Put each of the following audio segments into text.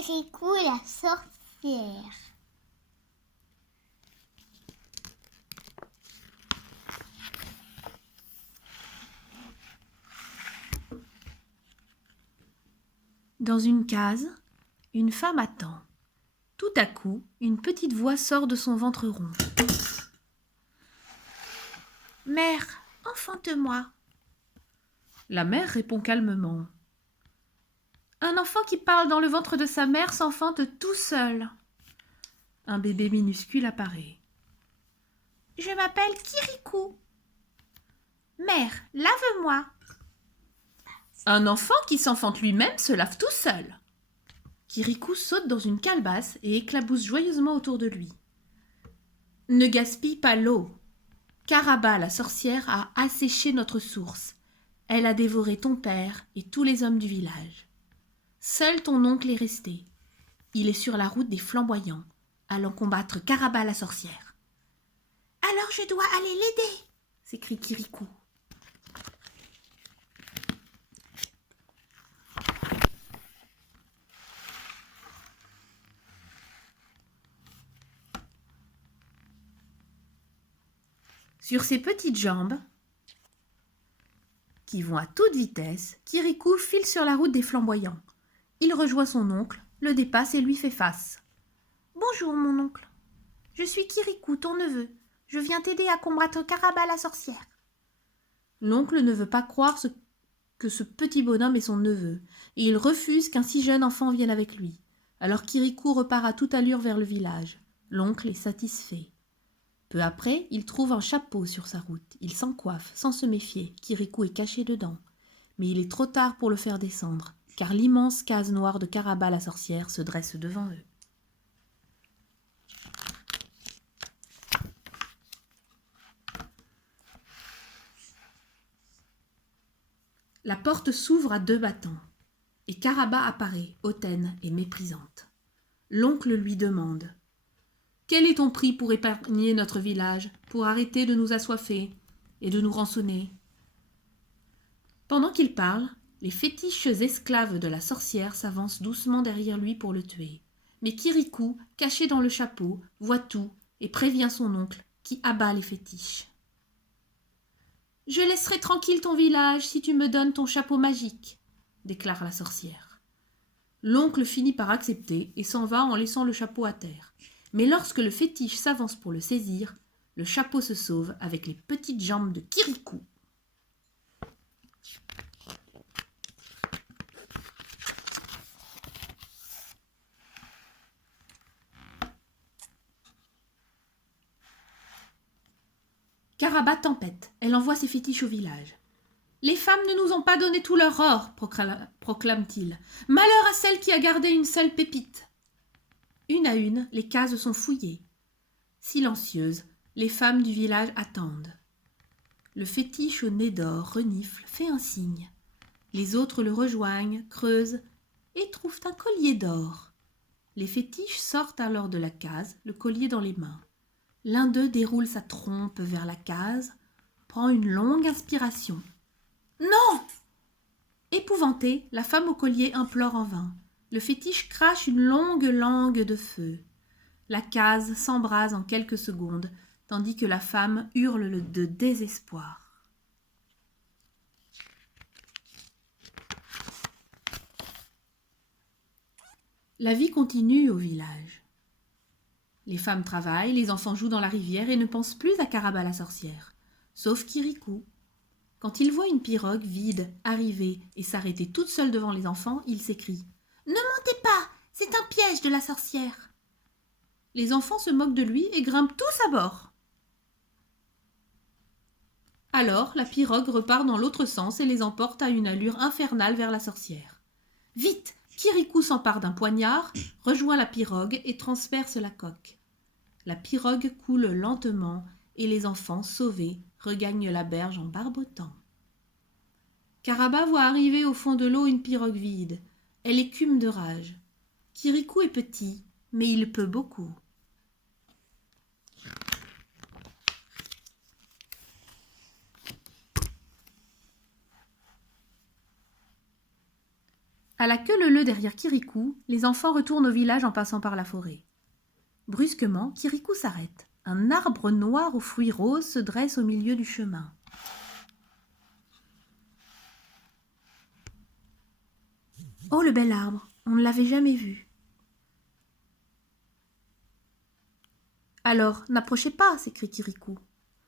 Kirikou la sorcière. Dans une case, une femme attend. Tout à coup, une petite voix sort de son ventre rond. « Mère, enfante-moi !» La mère répond calmement. Un enfant qui parle dans le ventre de sa mère s'enfante tout seul. Un bébé minuscule apparaît. « Je m'appelle Kirikou. »« Mère, lave-moi !» Un enfant qui s'enfante lui-même se lave tout seul. Kirikou saute dans une calebasse et éclabousse joyeusement autour de lui. « Ne gaspille pas l'eau. Karaba, la sorcière, a asséché notre source. Elle a dévoré ton père et tous les hommes du village. Seul ton oncle est resté. Il est sur la route des flamboyants, allant combattre Karaba, la sorcière. »« Alors je dois aller l'aider !» s'écrie Kirikou. Sur ses petites jambes, qui vont à toute vitesse, Kirikou file sur la route des flamboyants. Il rejoint son oncle, le dépasse et lui fait face. « Bonjour, mon oncle. Je suis Kirikou, ton neveu. Je viens t'aider à combattre Karaba, la sorcière. » L'oncle ne veut pas croire que ce petit bonhomme est son neveu, et il refuse qu'un si jeune enfant vienne avec lui. Alors Kirikou repart à toute allure vers le village. L'oncle est satisfait. Peu après, il trouve un chapeau sur sa route. Il s'en coiffe, sans se méfier. Kirikou est caché dedans. Mais il est trop tard pour le faire descendre, car l'immense case noire de Karaba la sorcière se dresse devant eux. La porte s'ouvre à deux battants, et Karaba apparaît, hautaine et méprisante. L'oncle lui demande « Quel est ton prix pour épargner notre village, pour arrêter de nous assoiffer et de nous rançonner ?» Pendant qu'il parle, les fétiches esclaves de la sorcière s'avancent doucement derrière lui pour le tuer. Mais Kirikou, caché dans le chapeau, voit tout et prévient son oncle qui abat les fétiches. « Je laisserai tranquille ton village si tu me donnes ton chapeau magique, » déclare la sorcière. L'oncle finit par accepter et s'en va en laissant le chapeau à terre. Mais lorsque le fétiche s'avance pour le saisir, le chapeau se sauve avec les petites jambes de Kirikou. Karaba tempête, elle envoie ses fétiches au village. « Les femmes ne nous ont pas donné tout leur or, proclame-t-il. Malheur à celle qui a gardé une seule pépite. » Une à une, les cases sont fouillées. Silencieuses, les femmes du village attendent. Le fétiche au nez d'or renifle, fait un signe. Les autres le rejoignent, creusent et trouvent un collier d'or. Les fétiches sortent alors de la case, le collier dans les mains. L'un d'eux déroule sa trompe vers la case, prend une longue inspiration. « Non !» Épouvantée, la femme au collier implore en vain. Le fétiche crache une longue langue de feu. La case s'embrase en quelques secondes, tandis que la femme hurle de désespoir. La vie continue au village. Les femmes travaillent, les enfants jouent dans la rivière et ne pensent plus à Karaba la sorcière, sauf Kirikou. Quand il voit une pirogue vide arriver et s'arrêter toute seule devant les enfants, il s'écrie « Ne montez pas, c'est un piège de la sorcière !» Les enfants se moquent de lui et grimpent tous à bord. Alors la pirogue repart dans l'autre sens et les emporte à une allure infernale vers la sorcière. Vite, Kirikou s'empare d'un poignard, rejoint la pirogue et transperce la coque. La pirogue coule lentement et les enfants, sauvés, regagnent la berge en barbotant. Karaba voit arriver au fond de l'eau une pirogue vide. Elle écume de rage. Kirikou est petit, mais il peut beaucoup. À la queue leu-leu derrière Kirikou, les enfants retournent au village en passant par la forêt. Brusquement, Kirikou s'arrête. Un arbre noir aux fruits roses se dresse au milieu du chemin. Oh, le bel arbre, on ne l'avait jamais vu. Alors, n'approchez pas, s'écrie Kirikou.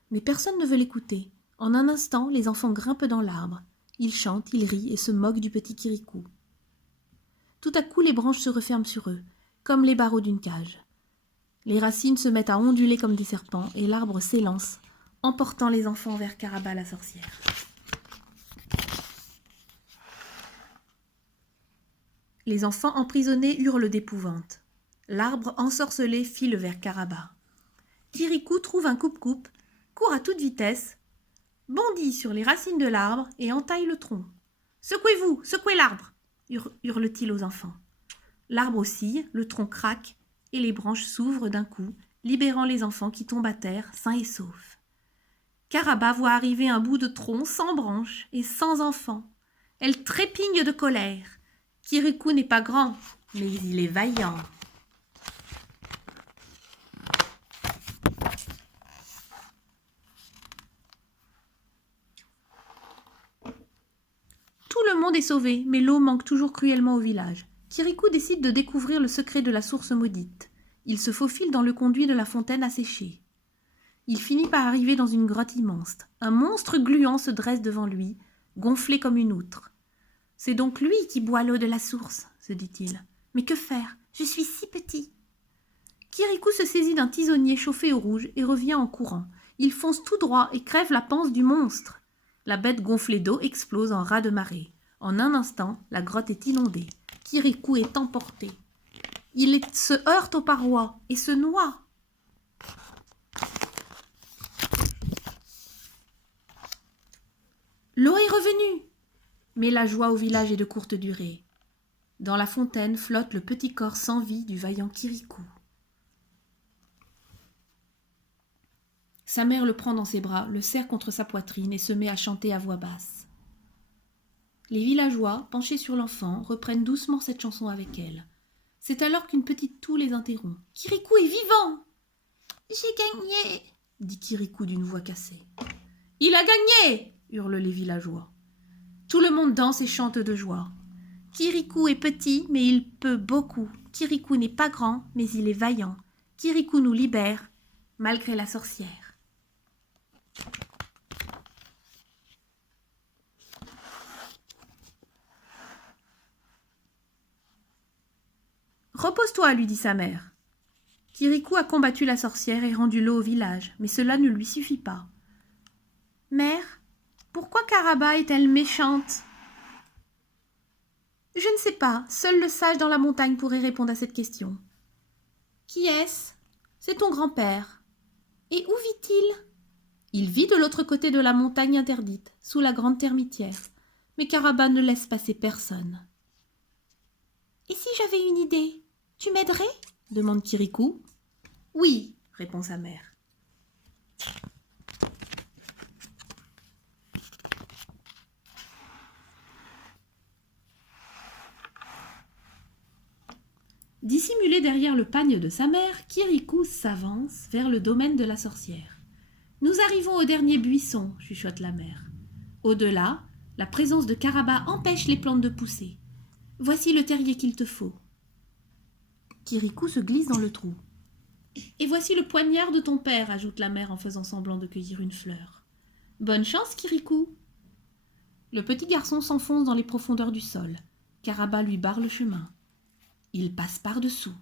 Mais personne ne veut l'écouter. En un instant, les enfants grimpent dans l'arbre. Ils chantent, ils rient et se moquent du petit Kirikou. Tout à coup, les branches se referment sur eux, comme les barreaux d'une cage. Les racines se mettent à onduler comme des serpents et l'arbre s'élance, emportant les enfants vers Caraba la sorcière. Les enfants emprisonnés hurlent d'épouvante. L'arbre ensorcelé file vers Caraba. Kirikou trouve un coupe-coupe, court à toute vitesse, bondit sur les racines de l'arbre et entaille le tronc. « Secouez-vous, secouez l'arbre !» hurle-t-il aux enfants. L'arbre oscille, le tronc craque et les branches s'ouvrent d'un coup, libérant les enfants qui tombent à terre, sains et saufs. Caraba voit arriver un bout de tronc sans branches et sans enfants. Elle trépigne de colère. Kirikou n'est pas grand, mais il est vaillant. Tout le monde est sauvé, mais l'eau manque toujours cruellement au village. Kirikou décide de découvrir le secret de la source maudite. Il se faufile dans le conduit de la fontaine asséchée. Il finit par arriver dans une grotte immense. Un monstre gluant se dresse devant lui, gonflé comme une outre. « C'est donc lui qui boit l'eau de la source, » se dit-il. « Mais que faire? Je suis si petit. » Kirikou se saisit d'un tisonnier chauffé au rouge et revient en courant. Il fonce tout droit et crève la panse du monstre. La bête gonflée d'eau explose en raz de marée. En un instant, la grotte est inondée. Kirikou est emporté. Il se heurte aux parois et se noie. L'eau est revenue. Mais la joie au village est de courte durée. Dans la fontaine flotte le petit corps sans vie du vaillant Kirikou. Sa mère le prend dans ses bras, le serre contre sa poitrine et se met à chanter à voix basse. Les villageois, penchés sur l'enfant, reprennent doucement cette chanson avec elle. C'est alors qu'une petite toux les interrompt. « Kirikou est vivant !»« J'ai gagné !» dit Kirikou d'une voix cassée. « Il a gagné !» hurlent les villageois. Tout le monde danse et chante de joie. Kirikou est petit, mais il peut beaucoup. Kirikou n'est pas grand, mais il est vaillant. Kirikou nous libère, malgré la sorcière. « Repose-toi, lui dit sa mère. Kirikou a combattu la sorcière et rendu l'eau au village, mais cela ne lui suffit pas. « Mère, pourquoi Caraba est-elle méchante ?»« Je ne sais pas, seul le sage dans la montagne pourrait répondre à cette question. »« Qui est-ce ? » ?»« C'est ton grand-père. »« Et où vit-il ?»« Il vit de l'autre côté de la montagne interdite, sous la grande termitière. Mais Caraba ne laisse passer personne. »« Et si j'avais une idée ? Tu m'aiderais ? » demande Kirikou. « Oui, » répond sa mère. Dissimulé derrière le pagne de sa mère, Kirikou s'avance vers le domaine de la sorcière. « Nous arrivons au dernier buisson, » chuchote la mère. Au-delà, la présence de Caraba empêche les plantes de pousser. « Voici le terrier qu'il te faut. » Kirikou se glisse dans le trou. « Et voici le poignard de ton père, » ajoute la mère en faisant semblant de cueillir une fleur. « Bonne chance, Kirikou !» Le petit garçon s'enfonce dans les profondeurs du sol. Caraba lui barre le chemin. Il passe par-dessous.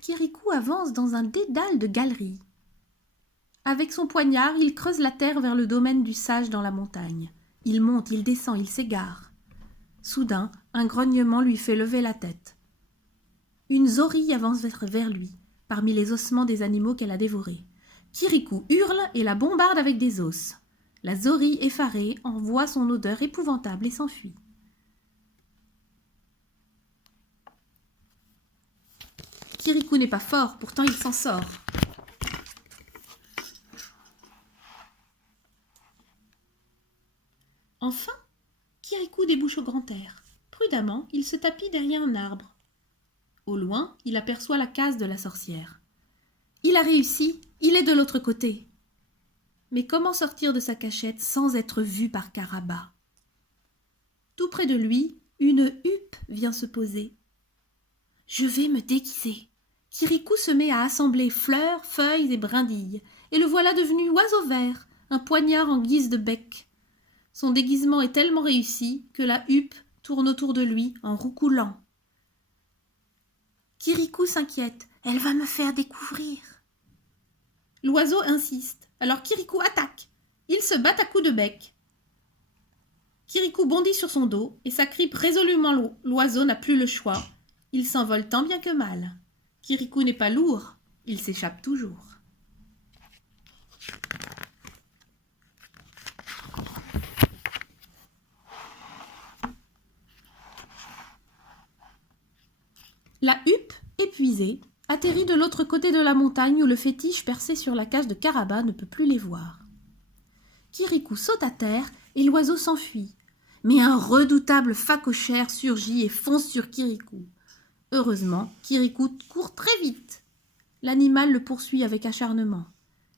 Kirikou avance dans un dédale de galeries. Avec son poignard, il creuse la terre vers le domaine du sage dans la montagne. Il monte, il descend, il s'égare. Soudain, un grognement lui fait lever la tête. Une zorille avance vers lui, parmi les ossements des animaux qu'elle a dévorés. Kirikou hurle et la bombarde avec des os. La zorille, effarée, envoie son odeur épouvantable et s'enfuit. Kirikou n'est pas fort, pourtant il s'en sort. Enfin, Kirikou débouche au grand air. Prudemment, il se tapit derrière un arbre. Au loin, il aperçoit la case de la sorcière. Il a réussi, il est de l'autre côté. Mais comment sortir de sa cachette sans être vu par Caraba? Tout près de lui, une huppe vient se poser. Je vais me déguiser. Kirikou se met à assembler fleurs, feuilles et brindilles, et le voilà devenu oiseau vert, un poignard en guise de bec. Son déguisement est tellement réussi que la huppe tourne autour de lui en roucoulant. Kirikou s'inquiète. Elle va me faire découvrir. L'oiseau insiste. Alors Kirikou attaque. Ils se battent à coups de bec. Kirikou bondit sur son dos et s'agrippe résolument. L'oiseau n'a plus le choix. Il s'envole tant bien que mal. Kirikou n'est pas lourd. Il s'échappe toujours. La huppe, épuisée, atterrit de l'autre côté de la montagne où le fétiche percé sur la cage de Caraba ne peut plus les voir. Kirikou saute à terre et l'oiseau s'enfuit. Mais un redoutable phacochère surgit et fonce sur Kirikou. Heureusement, Kirikou court très vite. L'animal le poursuit avec acharnement.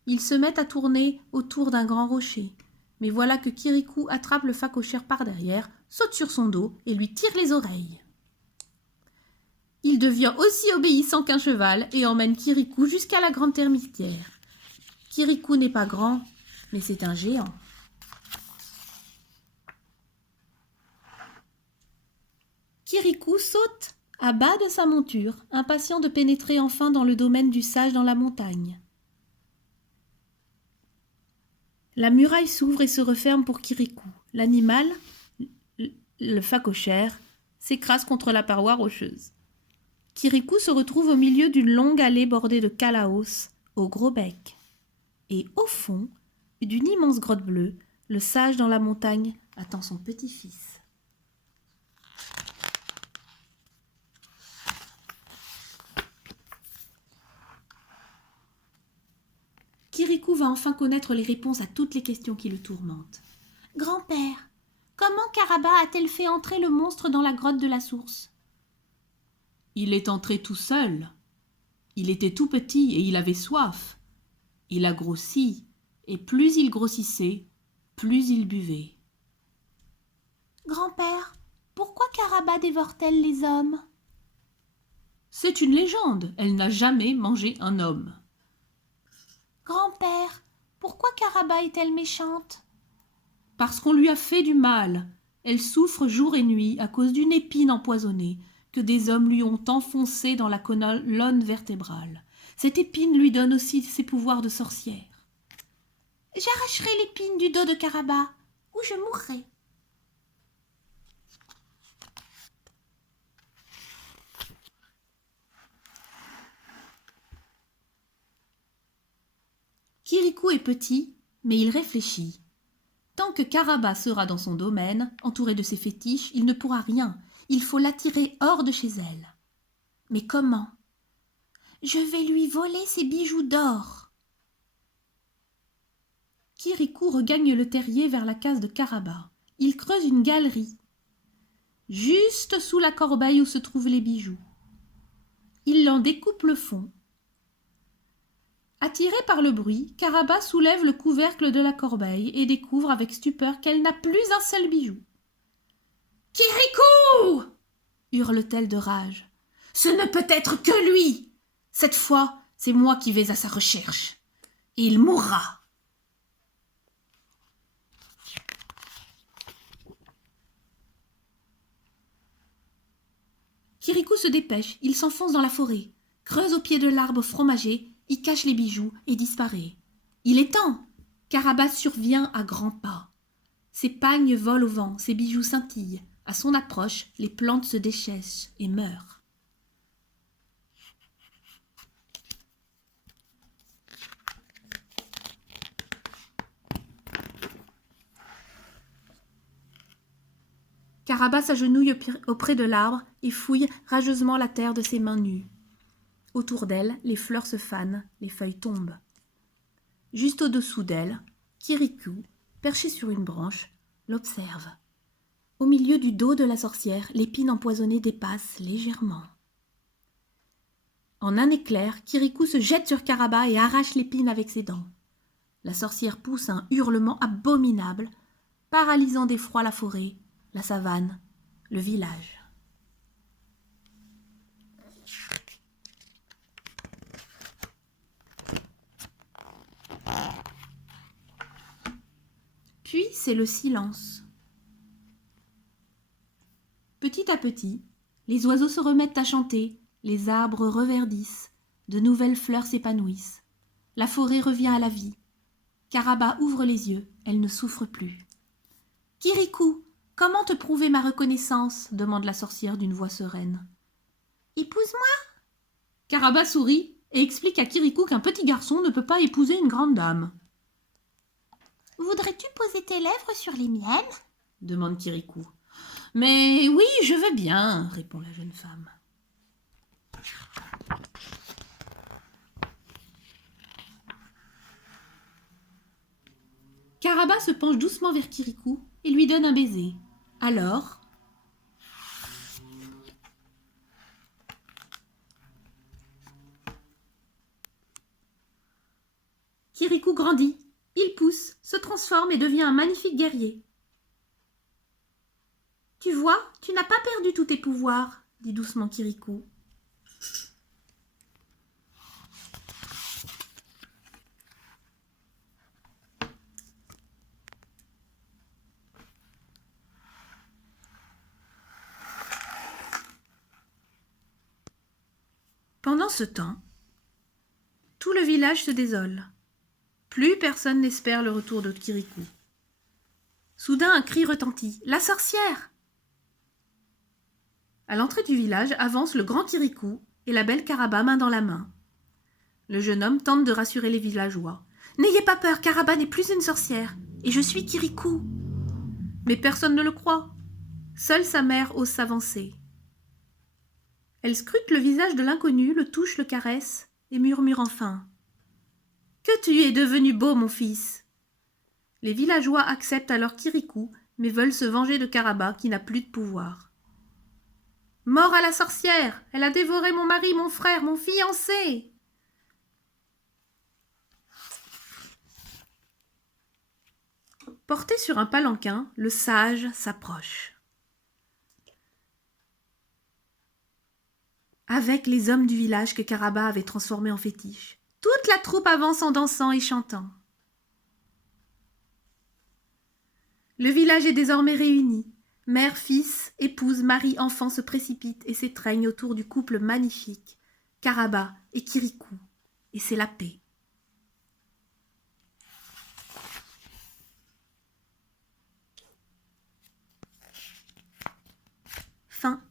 Ils se mettent à tourner autour d'un grand rocher. Mais voilà que Kirikou attrape le phacochère par derrière, saute sur son dos et lui tire les oreilles. Il devient aussi obéissant qu'un cheval et emmène Kirikou jusqu'à la grande termitière. Kirikou n'est pas grand, mais c'est un géant. Kirikou saute à bas de sa monture, impatient de pénétrer enfin dans le domaine du sage dans la montagne. La muraille s'ouvre et se referme pour Kirikou. L'animal, le phacochère, s'écrase contre la paroi rocheuse. Kirikou se retrouve au milieu d'une longue allée bordée de calaos au gros bec. Et au fond, d'une immense grotte bleue, le sage dans la montagne attend son petit-fils. Kirikou va enfin connaître les réponses à toutes les questions qui le tourmentent. « Grand-père, comment Caraba a-t-elle fait entrer le monstre dans la grotte de la source ?» Il est entré tout seul. Il était tout petit et il avait soif. Il a grossi, et plus il grossissait, plus il buvait. Grand-père, pourquoi Caraba dévore-t-elle les hommes? C'est une légende, elle n'a jamais mangé un homme. Grand-père, pourquoi Caraba est-elle méchante? Parce qu'on lui a fait du mal. Elle souffre jour et nuit à cause d'une épine empoisonnée que des hommes lui ont enfoncée dans la colonne vertébrale. Cette épine lui donne aussi ses pouvoirs de sorcière. J'arracherai l'épine du dos de Caraba, ou je mourrai. Kirikou est petit, mais il réfléchit. Tant que Caraba sera dans son domaine, entouré de ses fétiches, il ne pourra rien. Il faut l'attirer hors de chez elle. Mais comment? Je vais lui voler ses bijoux d'or. Kirikou regagne le terrier vers la case de Caraba. Il creuse une galerie, juste sous la corbeille où se trouvent les bijoux. Il en découpe le fond. Attiré par le bruit, Caraba soulève le couvercle de la corbeille et découvre avec stupeur qu'elle n'a plus un seul bijou. « Kirikou !» hurle-t-elle de rage. « Ce ne peut être que lui! Cette fois, c'est moi qui vais à sa recherche. Et il mourra. » Kirikou se dépêche, il s'enfonce dans la forêt, creuse au pied de l'arbre fromager, y cache les bijoux et disparaît. Il est temps! Caraba survient à grands pas. Ses pagnes volent au vent, ses bijoux scintillent. À son approche, les plantes se déchèchent et meurent. Caraba s'agenouille auprès de l'arbre et fouille rageusement la terre de ses mains nues. Autour d'elle, les fleurs se fanent, les feuilles tombent. Juste au-dessous d'elle, Kirikou, perché sur une branche, l'observe. Au milieu du dos de la sorcière, l'épine empoisonnée dépasse légèrement. En un éclair, Kirikou se jette sur Caraba et arrache l'épine avec ses dents. La sorcière pousse un hurlement abominable, paralysant d'effroi la forêt, la savane, le village. Puis c'est le silence. Petit à petit, les oiseaux se remettent à chanter, les arbres reverdissent, de nouvelles fleurs s'épanouissent. La forêt revient à la vie. Caraba ouvre les yeux, elle ne souffre plus. « Kirikou, comment te prouver ma reconnaissance ?» demande la sorcière d'une voix sereine. « Épouse-moi !» Caraba sourit et explique à Kirikou qu'un petit garçon ne peut pas épouser une grande dame. « Voudrais-tu poser tes lèvres sur les miennes ?» demande Kirikou. « Mais oui, je veux bien, » répond la jeune femme. Caraba se penche doucement vers Kirikou et lui donne un baiser. Alors, Kirikou grandit, il pousse, se transforme et devient un magnifique guerrier. « Tu vois, tu n'as pas perdu tous tes pouvoirs, » dit doucement Kirikou. Pendant ce temps, tout le village se désole. Plus personne n'espère le retour de Kirikou. Soudain, un cri retentit. « La sorcière !» À l'entrée du village avance le grand Kirikou et la belle Caraba main dans la main. Le jeune homme tente de rassurer les villageois. « N'ayez pas peur, Caraba n'est plus une sorcière, et je suis Kirikou. » Mais personne ne le croit. Seule sa mère ose s'avancer. Elle scrute le visage de l'inconnu, le touche, le caresse, et murmure enfin. « Que tu es devenu beau, mon fils !» Les villageois acceptent alors Kirikou, mais veulent se venger de Caraba, qui n'a plus de pouvoir. « Mort à la sorcière! Elle a dévoré mon mari, mon frère, mon fiancé !» Porté sur un palanquin, le sage s'approche. Avec les hommes du village que Caraba avait transformés en fétiches. Toute la troupe avance en dansant et chantant. Le village est désormais réuni. Mère, fils, épouse, mari, enfant se précipitent et s'étreignent autour du couple magnifique, Caraba et Kirikou. Et c'est la paix. Fin.